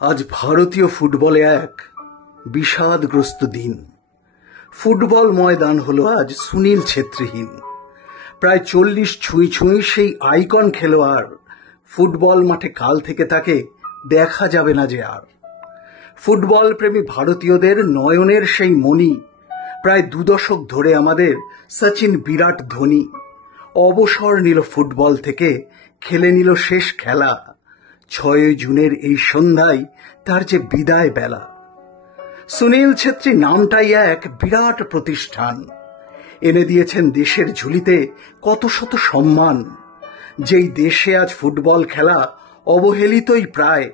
আজ ভারতীয় ফুটবলে এক বিষাদগ্রস্ত দিন। ফুটবল ময়দান হলো আজ সুনীল ছেত্রীহীন। প্রায় 40 ছুঁই ছুঁই সেই আইকন খেলোয়াড় ফুটবল মাঠে কাল থেকে তাকে দেখা যাবে না যে আর। ফুটবল প্রেমী ভারতীয়দের নয়নের সেই মণি, প্রায় 2 দশক ধরে আমাদের সচিন বিরাট ধোনি অবসর নিল ফুটবল থেকে, খেলে নিল শেষ খেলা। 6 জুনের এই সন্ধ্যায় তার যে বিদায় বেলা। সুনীল ছেত্রী নামটাই এক বিরাট প্রতিষ্ঠান, এনে দিয়েছেন দেশের ঝুলিতে কত শত সম্মান। যেই দেশে আজ ফুটবল খেলা অবহেলিতই প্রায়,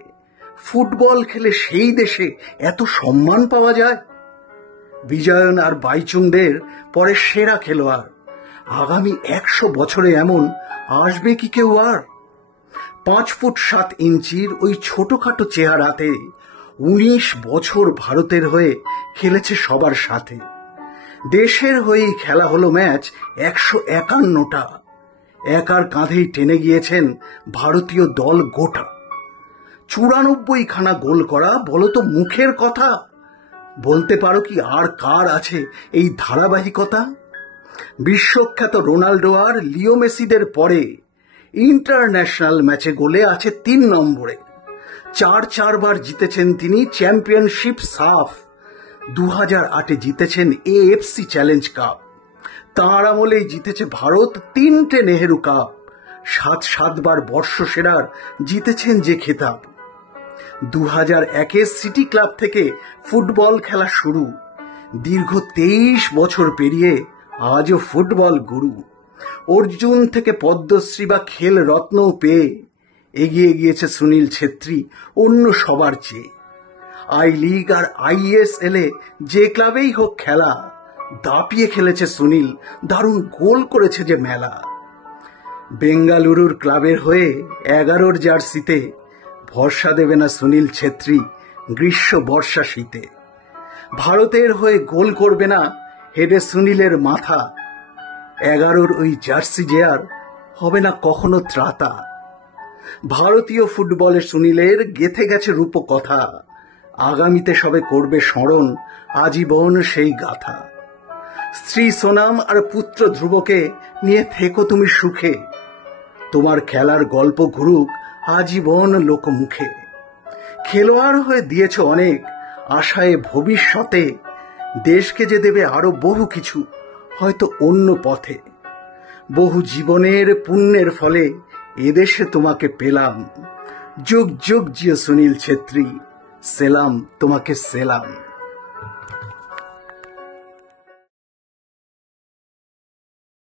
ফুটবল খেলে সেই দেশে এত সম্মান পাওয়া যায়। বিজয়ন আর বাইচুংদের পরে সেরা খেলোয়াড়, আগামী 100 বছরে এমন আসবে কি কেউ আর? 5 ফুট 7 ইঞ্চির ওই ছোটখাটো চেহারাতে 19 বছর ভারতের হয়ে খেলেছে সবার সাথে। দেশের হয়েই খেলা হলো ম্যাচ 151টা। একার কাঁধেই টেনে গিয়েছেন ভারতীয় দল গোটা। 94খানা গোল করা বলতো মুখের কথা। বলতে পারো কি আর কার আছে এই ধারাবাহিকতা? বিশ্বখ্যাত রোনাল্ডো আর লিও মেসিদের পরে ইন্টারন্যাশনাল ম্যাচে গোলে আছে 3 নম্বরে। 4 বার জিতেছেন তিনি চ্যাম্পিয়নশিপ সাফ। 2008-এ জিতেছেন AFC চ্যালেঞ্জ কাপ। তাঁর আমলেই জিতেছে ভারত 3টে নেহেরু কাপ। 7 বার বর্ষসেরার জিতেছেন যে খেতাব। 2001-এ সিটি ক্লাব থেকে ফুটবল খেলা শুরু। দীর্ঘ 23 বছর পেরিয়ে আজও ফুটবল গুরু। অর্জুন থেকে পদ্মশ্রী বা খেল রত্নও পেয়ে এগিয়ে গিয়েছে সুনীল ছেত্রী অন্য সবার চেয়ে। আই লিগ আর ISL-এ যে ক্লাবেই হোক খেলা, দাপিয়ে খেলেছে সুনীল, দারুণ গোল করেছে যে মেলা। বেঙ্গালুরুর ক্লাবের হয়ে 11-র জার্সিতে ভরসা দেবে না সুনীল ছেত্রী গ্রীষ্ম বর্ষা শীতে। ভারতের হয়ে গোল করবে না হেডে সুনীলের মাথা। 11-র ওই জার্সি যে আর হবে না কখনো ত্রাতা। ভারতীয় ফুটবলে সুনীলের গেথে গেছে রূপকথা। আগামীতে সবে করবে স্মরণ আজীবন সেই গাথা। স্ত্রী সোনাম আর পুত্র ধ্রুবকে নিয়ে থেকো তুমি সুখে। তোমার খেলার গল্প ঘুরুক আজীবন লোকমুখে। খেলোয়াড় হয়ে দিয়েছ অনেক, আশায় ভবিষ্যতে দেশকে যে দেবে আরো বহু কিছু, হয়তো অন্য পথে। বহু জীবনের পুণ্যের ফলে এদেশে তোমাকে পেলাম। যুগ যুগ জিও সুনীল ছেত্রী, সেলাম তোমাকে সেলাম।